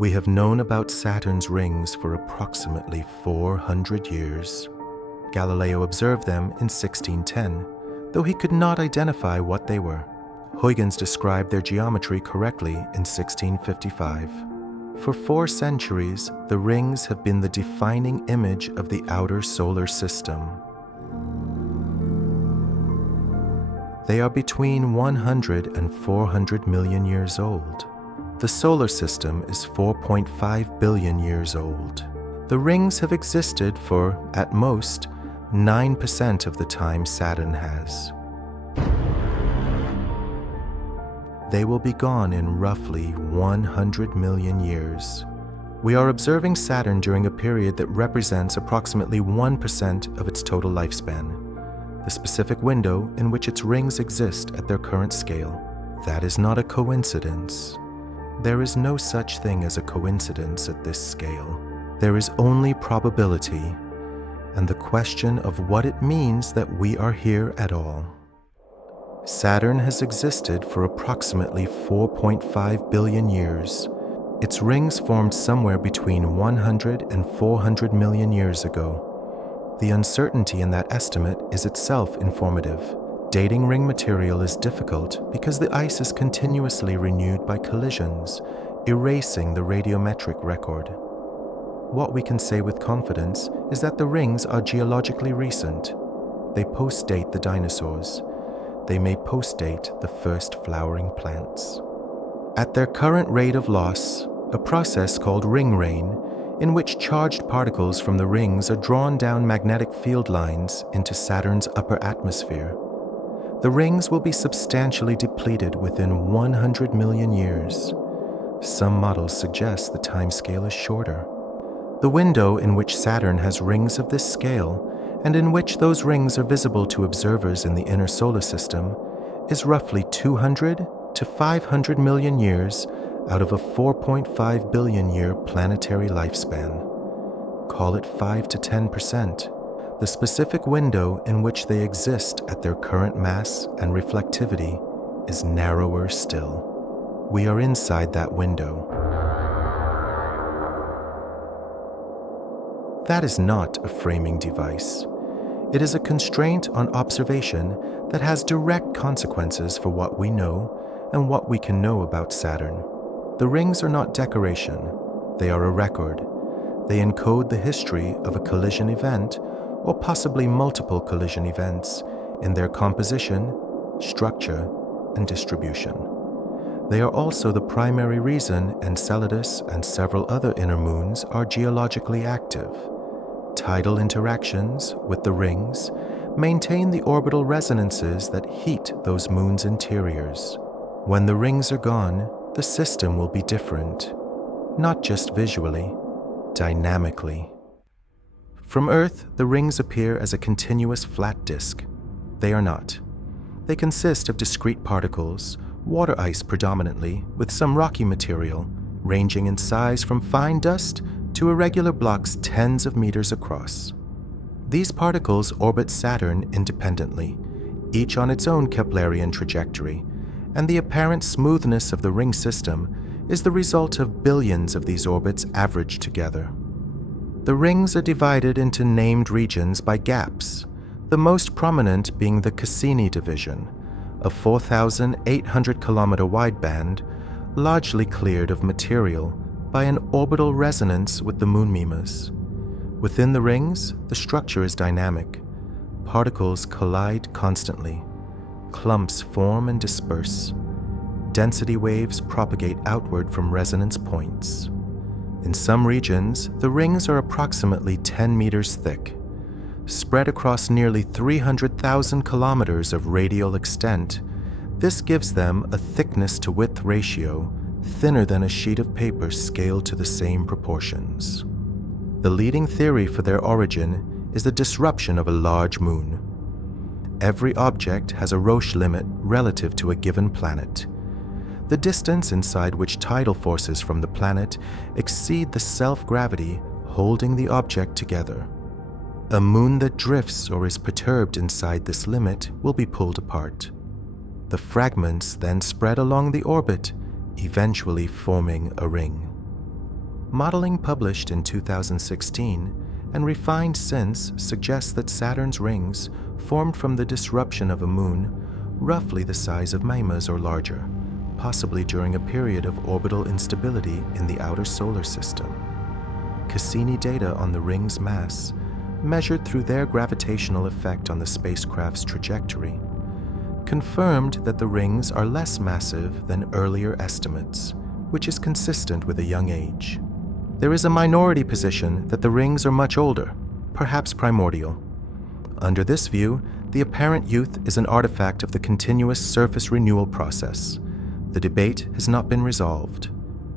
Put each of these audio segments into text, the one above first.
We have known about Saturn's rings for approximately 400 years. Galileo observed them in 1610, though he could not identify what they were. Huygens described their geometry correctly in 1655. For 4 centuries, the rings have been the defining image of the outer solar system. They are between 100 and 400 million years old. The solar system is 4.5 billion years old. The rings have existed for, at most, 9% of the time Saturn has. They will be gone in roughly 100 million years. We are observing Saturn during a period that represents approximately 1% of its total lifespan, the specific window in which its rings exist at their current scale. That is not a coincidence. There is no such thing as a coincidence at this scale. There is only probability, and the question of what it means that we are here at all. Saturn has existed for approximately 4.5 billion years. Its rings formed somewhere between 100 and 400 million years ago. The uncertainty in that estimate is itself informative. Dating ring material is difficult because the ice is continuously renewed by collisions, erasing the radiometric record. What we can say with confidence is that the rings are geologically recent. They post-date the dinosaurs. They may post-date the first flowering plants. At their current rate of loss, a process called ring rain, in which charged particles from the rings are drawn down magnetic field lines into Saturn's upper atmosphere, the rings will be substantially depleted within 100 million years. Some models suggest the timescale is shorter. The window in which Saturn has rings of this scale, and in which those rings are visible to observers in the inner solar system, is roughly 200 to 500 million years out of a 4.5 billion year planetary lifespan. Call it 5 to 10%. The specific window in which they exist at their current mass and reflectivity is narrower still. We are inside that window. That is not a framing device. It is a constraint on observation that has direct consequences for what we know and what we can know about Saturn. The rings are not decoration. They are a record. They encode the history of a collision event, or possibly multiple collision events, in their composition, structure, and distribution. They are also the primary reason Enceladus and several other inner moons are geologically active. Tidal interactions with the rings maintain the orbital resonances that heat those moons' interiors. When the rings are gone, the system will be different, not just visually, dynamically. From Earth, the rings appear as a continuous flat disk. They are not. They consist of discrete particles, water ice predominantly, with some rocky material, ranging in size from fine dust to irregular blocks tens of meters across. These particles orbit Saturn independently, each on its own Keplerian trajectory, and the apparent smoothness of the ring system is the result of billions of these orbits averaged together. The rings are divided into named regions by gaps, the most prominent being the Cassini division, a 4,800 kilometer wide band, largely cleared of material by an orbital resonance with the moon mimas. Within the rings, the structure is dynamic. Particles collide constantly. Clumps form and disperse. Density waves propagate outward from resonance points. In some regions, the rings are approximately 10 meters thick. Spread across nearly 300,000 kilometers of radial extent, this gives them a thickness-to-width ratio thinner than a sheet of paper scaled to the same proportions. The leading theory for their origin is the disruption of a large moon. Every object has a Roche limit relative to a given planet. The distance inside which tidal forces from the planet exceed the self-gravity holding the object together. A moon that drifts or is perturbed inside this limit will be pulled apart. The fragments then spread along the orbit, eventually forming a ring. Modeling published in 2016 and refined since suggests that Saturn's rings formed from the disruption of a moon roughly the size of Mimas or larger, possibly during a period of orbital instability in the outer solar system. Cassini data on the ring's mass, measured through their gravitational effect on the spacecraft's trajectory, confirmed that the rings are less massive than earlier estimates, which is consistent with a young age. There is a minority position that the rings are much older, perhaps primordial. Under this view, the apparent youth is an artifact of the continuous surface renewal process. The debate has not been resolved.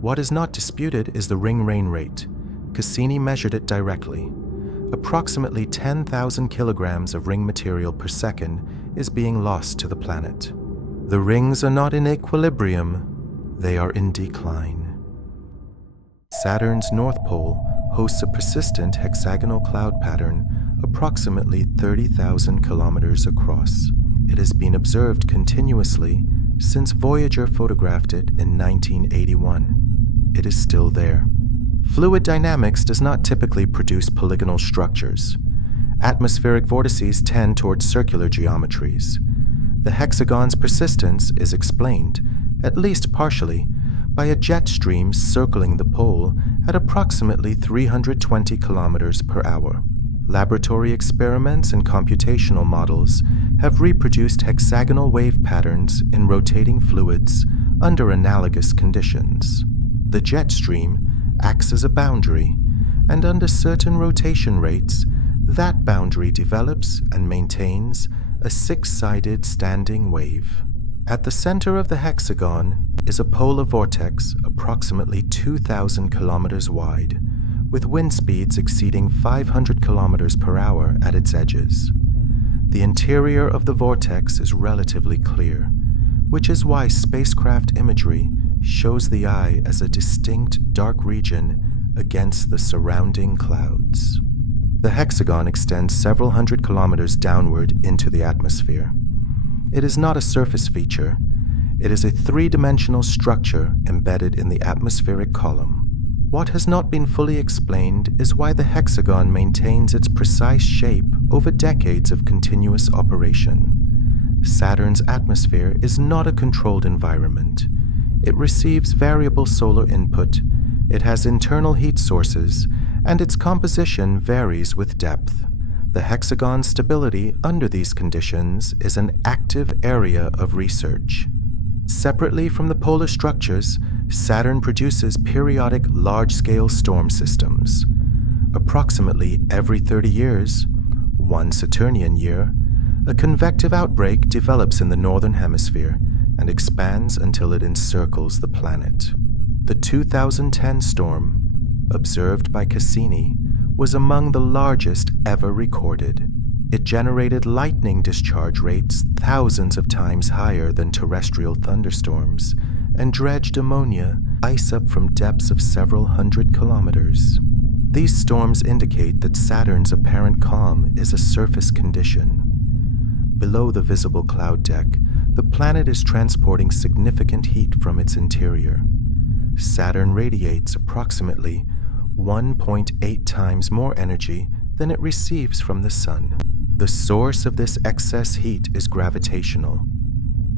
What is not disputed is the ring rain rate. Cassini measured it directly. Approximately 10,000 kilograms of ring material per second is being lost to the planet. The rings are not in equilibrium, they are in decline. Saturn's North Pole hosts a persistent hexagonal cloud pattern approximately 30,000 kilometers across. It has been observed continuously since Voyager photographed it in 1981. It is still there. Fluid dynamics does not typically produce polygonal structures. Atmospheric vortices tend towards circular geometries. The hexagon's persistence is explained, at least partially, by a jet stream circling the pole at approximately 320 kilometers per hour. Laboratory experiments and computational models have reproduced hexagonal wave patterns in rotating fluids under analogous conditions. The jet stream acts as a boundary, and under certain rotation rates, that boundary develops and maintains a six-sided standing wave. At the center of the hexagon is a polar vortex approximately 2,000 kilometers wide, with wind speeds exceeding 500 kilometers per hour at its edges. The interior of the vortex is relatively clear, which is why spacecraft imagery shows the eye as a distinct dark region against the surrounding clouds. The hexagon extends several hundred kilometers downward into the atmosphere. It is not a surface feature. It is a three-dimensional structure embedded in the atmospheric column. What has not been fully explained is why the hexagon maintains its precise shape over decades of continuous operation. Saturn's atmosphere is not a controlled environment. It receives variable solar input, it has internal heat sources, and its composition varies with depth. The hexagon's stability under these conditions is an active area of research. Separately from the polar structures, Saturn produces periodic large-scale storm systems. Approximately every 30 years, one Saturnian year, a convective outbreak develops in the northern hemisphere and expands until it encircles the planet. The 2010 storm, observed by Cassini, was among the largest ever recorded. It generated lightning discharge rates thousands of times higher than terrestrial thunderstorms and dredged ammonia ice up from depths of several hundred kilometers. These storms indicate that Saturn's apparent calm is a surface condition. Below the visible cloud deck, the planet is transporting significant heat from its interior. Saturn radiates approximately 1.8 times more energy than it receives from the Sun. The source of this excess heat is gravitational.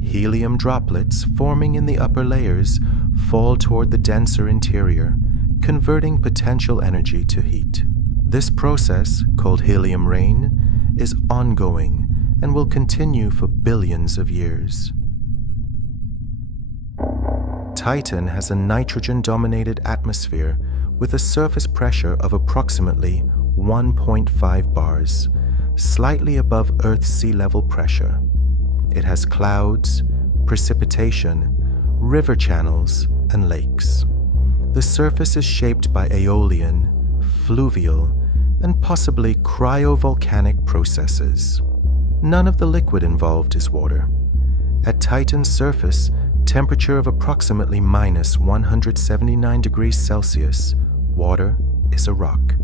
Helium droplets forming in the upper layers fall toward the denser interior, converting potential energy to heat. This process, called helium rain, is ongoing and will continue for billions of years. Titan has a nitrogen-dominated atmosphere with a surface pressure of approximately 1.5 bars, slightly above Earth's sea level pressure. It has clouds, precipitation, river channels, and lakes. The surface is shaped by aeolian, fluvial, and possibly cryovolcanic processes. None of the liquid involved is water. At Titan's surface, temperature of approximately minus 179 degrees Celsius, water is a rock.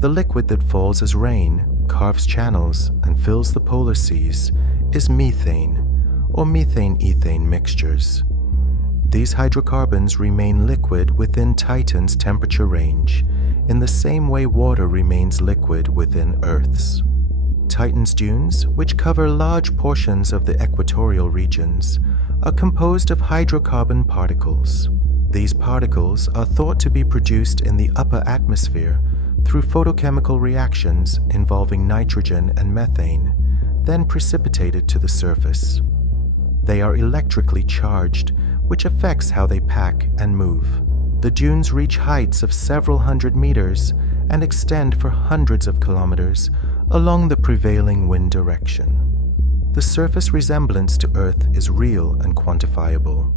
The liquid that falls as rain, carves channels, and fills the polar seas is methane or methane-ethane mixtures. These hydrocarbons remain liquid within Titan's temperature range, in the same way water remains liquid within Earth's. Titan's dunes, which cover large portions of the equatorial regions, are composed of hydrocarbon particles. These particles are thought to be produced in the upper atmosphere through photochemical reactions involving nitrogen and methane, then precipitated to the surface. They are electrically charged, which affects how they pack and move. The dunes reach heights of several hundred meters and extend for hundreds of kilometers along the prevailing wind direction. The surface resemblance to Earth is real and quantifiable.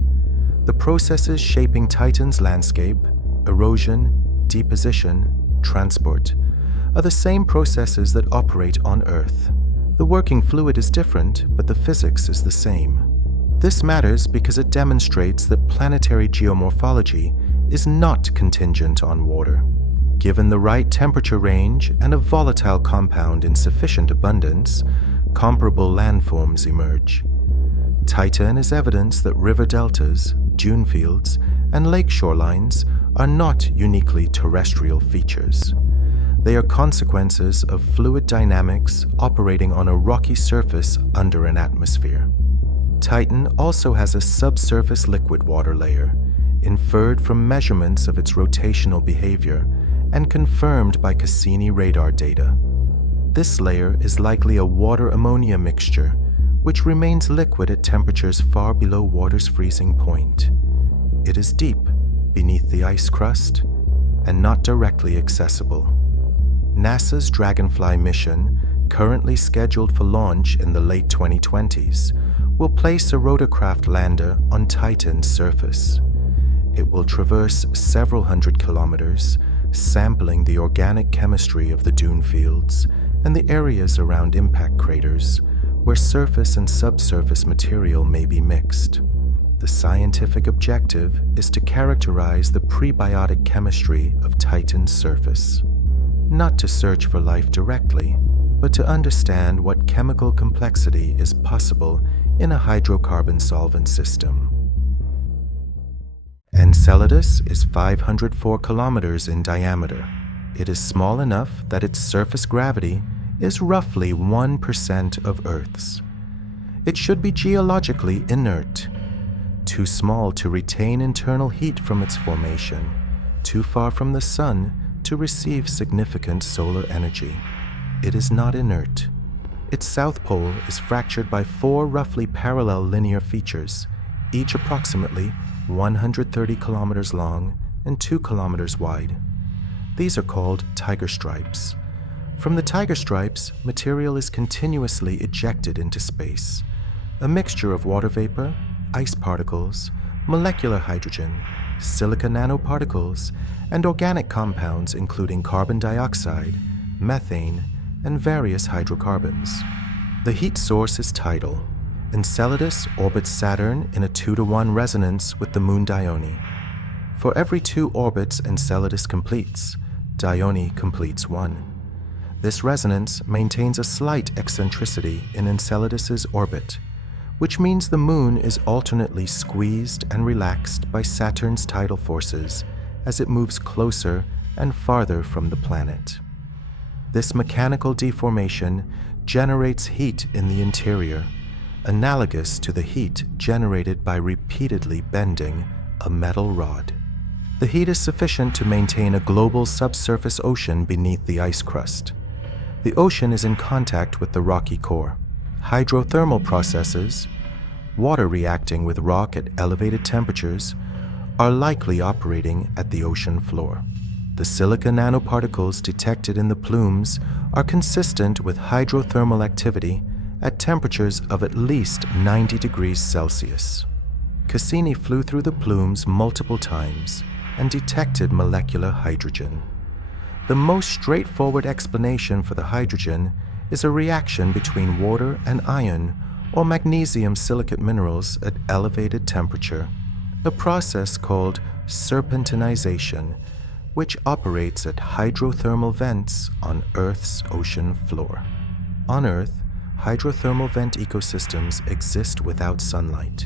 The processes shaping Titan's landscape, erosion, deposition, transport, are the same processes that operate on Earth. The working fluid is different, but the physics is the same. This matters because it demonstrates that planetary geomorphology is not contingent on water. Given the right temperature range and a volatile compound in sufficient abundance, comparable landforms emerge. Titan is evidence that river deltas, dune fields, and lake shorelines are not uniquely terrestrial features. They are consequences of fluid dynamics operating on a rocky surface under an atmosphere. Titan also has a subsurface liquid water layer, inferred from measurements of its rotational behavior and confirmed by Cassini radar data. This layer is likely a water-ammonia mixture, which remains liquid at temperatures far below water's freezing point. It is deep, beneath the ice crust, and not directly accessible. NASA's Dragonfly mission, currently scheduled for launch in the late 2020s, will place a rotorcraft lander on Titan's surface. It will traverse several hundred kilometers, sampling the organic chemistry of the dune fields and the areas around impact craters where surface and subsurface material may be mixed. The scientific objective is to characterize the prebiotic chemistry of Titan's surface, not to search for life directly, but to understand what chemical complexity is possible in a hydrocarbon solvent system. Enceladus is 504 kilometers in diameter. It is small enough that its surface gravity is roughly 1% of Earth's. It should be geologically inert, too small to retain internal heat from its formation, too far from the sun to receive significant solar energy. It is not inert. Its south pole is fractured by 4 roughly parallel linear features, each approximately 130 kilometers long and 2 kilometers wide. These are called tiger stripes. From the tiger stripes, material is continuously ejected into space. A mixture of water vapor, ice particles, molecular hydrogen, silica nanoparticles, and organic compounds including carbon dioxide, methane, and various hydrocarbons. The heat source is tidal. Enceladus orbits Saturn in a 2-to-1 resonance with the moon Dione. For every 2 orbits Enceladus completes, Dione completes 1. This resonance maintains a slight eccentricity in Enceladus's orbit, which means the moon is alternately squeezed and relaxed by Saturn's tidal forces as it moves closer and farther from the planet. This mechanical deformation generates heat in the interior, analogous to the heat generated by repeatedly bending a metal rod. The heat is sufficient to maintain a global subsurface ocean beneath the ice crust. The ocean is in contact with the rocky core. Hydrothermal processes, water reacting with rock at elevated temperatures, are likely operating at the ocean floor. The silica nanoparticles detected in the plumes are consistent with hydrothermal activity at temperatures of at least 90 degrees Celsius. Cassini flew through the plumes multiple times and detected molecular hydrogen. The most straightforward explanation for the hydrogen is a reaction between water and iron or magnesium silicate minerals at elevated temperature, a process called serpentinization, which operates at hydrothermal vents on Earth's ocean floor. On Earth, hydrothermal vent ecosystems exist without sunlight.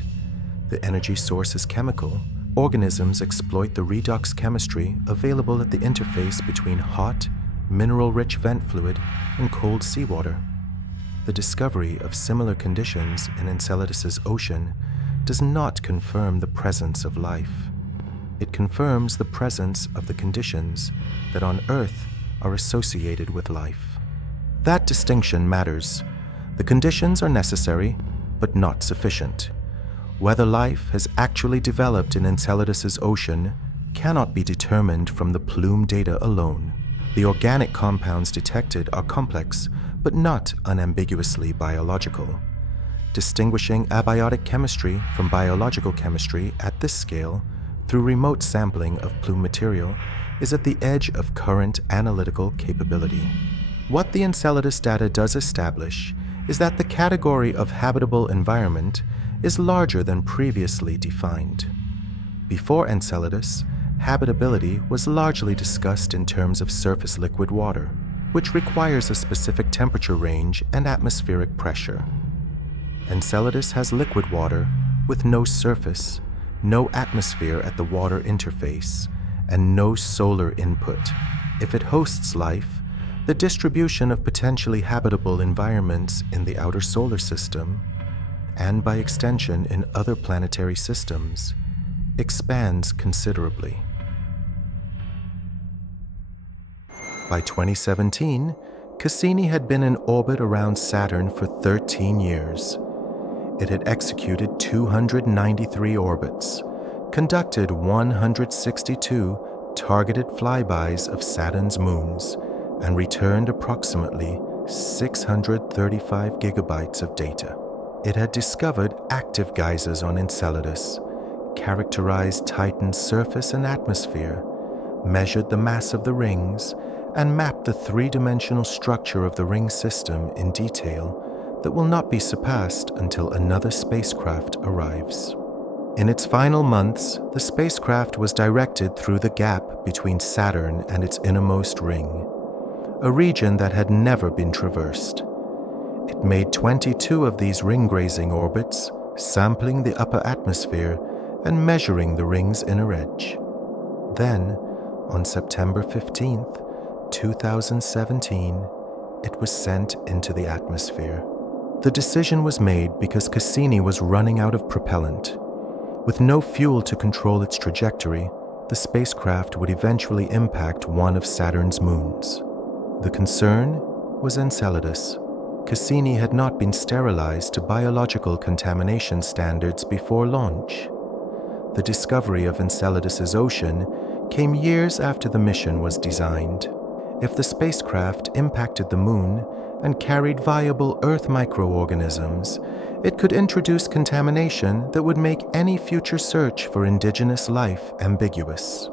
The energy source is chemical. Organisms exploit the redox chemistry available at the interface between hot, mineral-rich vent fluid and cold seawater. The discovery of similar conditions in Enceladus's ocean does not confirm the presence of life. It confirms the presence of the conditions that on Earth are associated with life. That distinction matters. The conditions are necessary, but not sufficient. Whether life has actually developed in Enceladus's ocean cannot be determined from the plume data alone. The organic compounds detected are complex, but not unambiguously biological. Distinguishing abiotic chemistry from biological chemistry at this scale through remote sampling of plume material is at the edge of current analytical capability. What the Enceladus data does establish is that the category of habitable environment is larger than previously defined. Before Enceladus, habitability was largely discussed in terms of surface liquid water, which requires a specific temperature range and atmospheric pressure. Enceladus has liquid water with no surface, no atmosphere at the water interface, and no solar input. If it hosts life, the distribution of potentially habitable environments in the outer solar system, and by extension in other planetary systems, expands considerably. By 2017, Cassini had been in orbit around Saturn for 13 years. It had executed 293 orbits, conducted 162 targeted flybys of Saturn's moons, and returned approximately 635 gigabytes of data. It had discovered active geysers on Enceladus, characterized Titan's surface and atmosphere, measured the mass of the rings, and mapped the three-dimensional structure of the ring system in detail that will not be surpassed until another spacecraft arrives. In its final months, the spacecraft was directed through the gap between Saturn and its innermost ring, a region that had never been traversed. It made 22 of these ring-grazing orbits, sampling the upper atmosphere and measuring the ring's inner edge. Then, on September 15th, 2017, it was sent into the atmosphere. The decision was made because Cassini was running out of propellant. With no fuel to control its trajectory, the spacecraft would eventually impact one of Saturn's moons. The concern was Enceladus. Cassini had not been sterilized to biological contamination standards before launch. The discovery of Enceladus's ocean came years after the mission was designed. If the spacecraft impacted the moon and carried viable Earth microorganisms, it could introduce contamination that would make any future search for indigenous life ambiguous.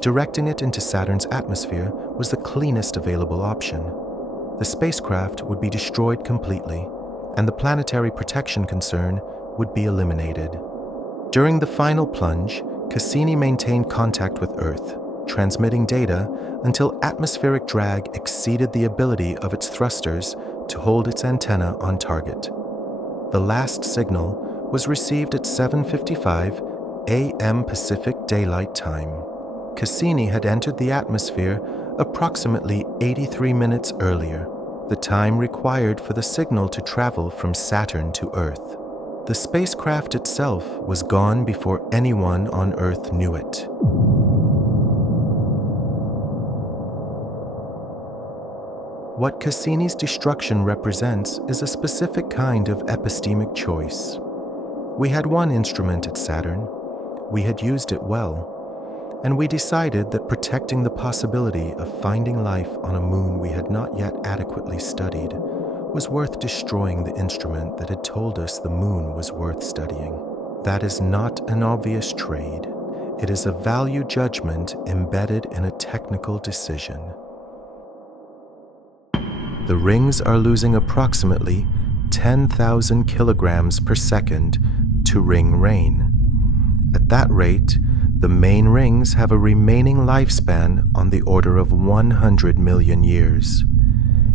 Directing it into Saturn's atmosphere was the cleanest available option. The spacecraft would be destroyed completely, and the planetary protection concern would be eliminated. During the final plunge, Cassini maintained contact with Earth, transmitting data until atmospheric drag exceeded the ability of its thrusters to hold its antenna on target. The last signal was received at 7:55 a.m. Pacific Daylight Time. Cassini had entered the atmosphere approximately 83 minutes earlier, the time required for the signal to travel from Saturn to Earth. The spacecraft itself was gone before anyone on Earth knew it. What Cassini's destruction represents is a specific kind of epistemic choice. We had one instrument at Saturn. We had used it well. And we decided that protecting the possibility of finding life on a moon we had not yet adequately studied was worth destroying the instrument that had told us the moon was worth studying. That is not an obvious trade. It is a value judgment embedded in a technical decision. The rings are losing approximately 10,000 kilograms per second to ring rain. At that rate, the main rings have a remaining lifespan on the order of 100 million years.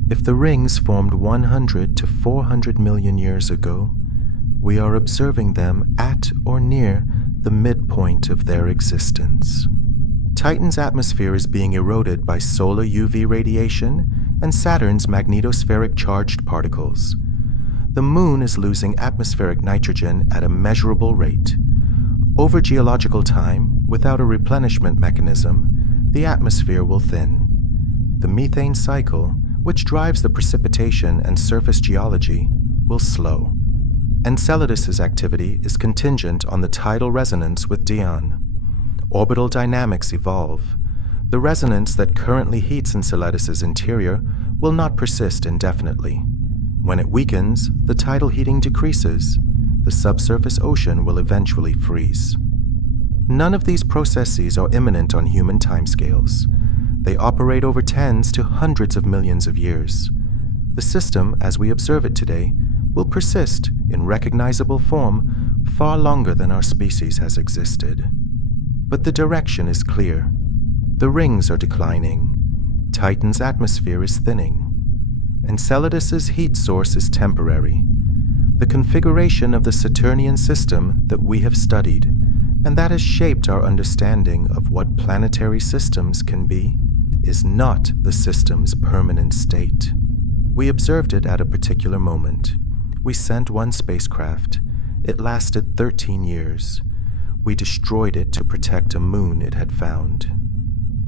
If the rings formed 100 to 400 million years ago, we are observing them at or near the midpoint of their existence. Titan's atmosphere is being eroded by solar UV radiation and Saturn's magnetospheric charged particles. The Moon is losing atmospheric nitrogen at a measurable rate. Over geological time, without a replenishment mechanism, the atmosphere will thin. The methane cycle, which drives the precipitation and surface geology, will slow. Enceladus's activity is contingent on the tidal resonance with Dione. Orbital dynamics evolve. The resonance that currently heats Enceladus's interior will not persist indefinitely. When it weakens, the tidal heating decreases. The subsurface ocean will eventually freeze. None of these processes are imminent on human timescales. They operate over tens to hundreds of millions of years. The system, as we observe it today, will persist in recognizable form far longer than our species has existed. But the direction is clear. The rings are declining. Titan's atmosphere is thinning. Enceladus's heat source is temporary. The configuration of the Saturnian system that we have studied, and that has shaped our understanding of what planetary systems can be, is not the system's permanent state. We observed it at a particular moment. We sent one spacecraft. It lasted 13 years. We destroyed it to protect a moon it had found.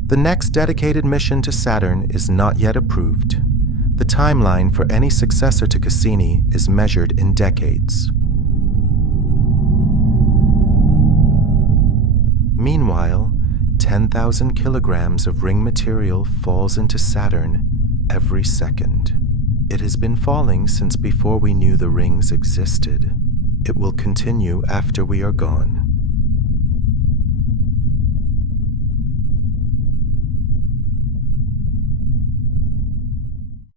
The next dedicated mission to Saturn is not yet approved. The timeline for any successor to Cassini is measured in decades. Meanwhile, 10,000 kilograms of ring material falls into Saturn every second. It has been falling since before we knew the rings existed. It will continue after we are gone.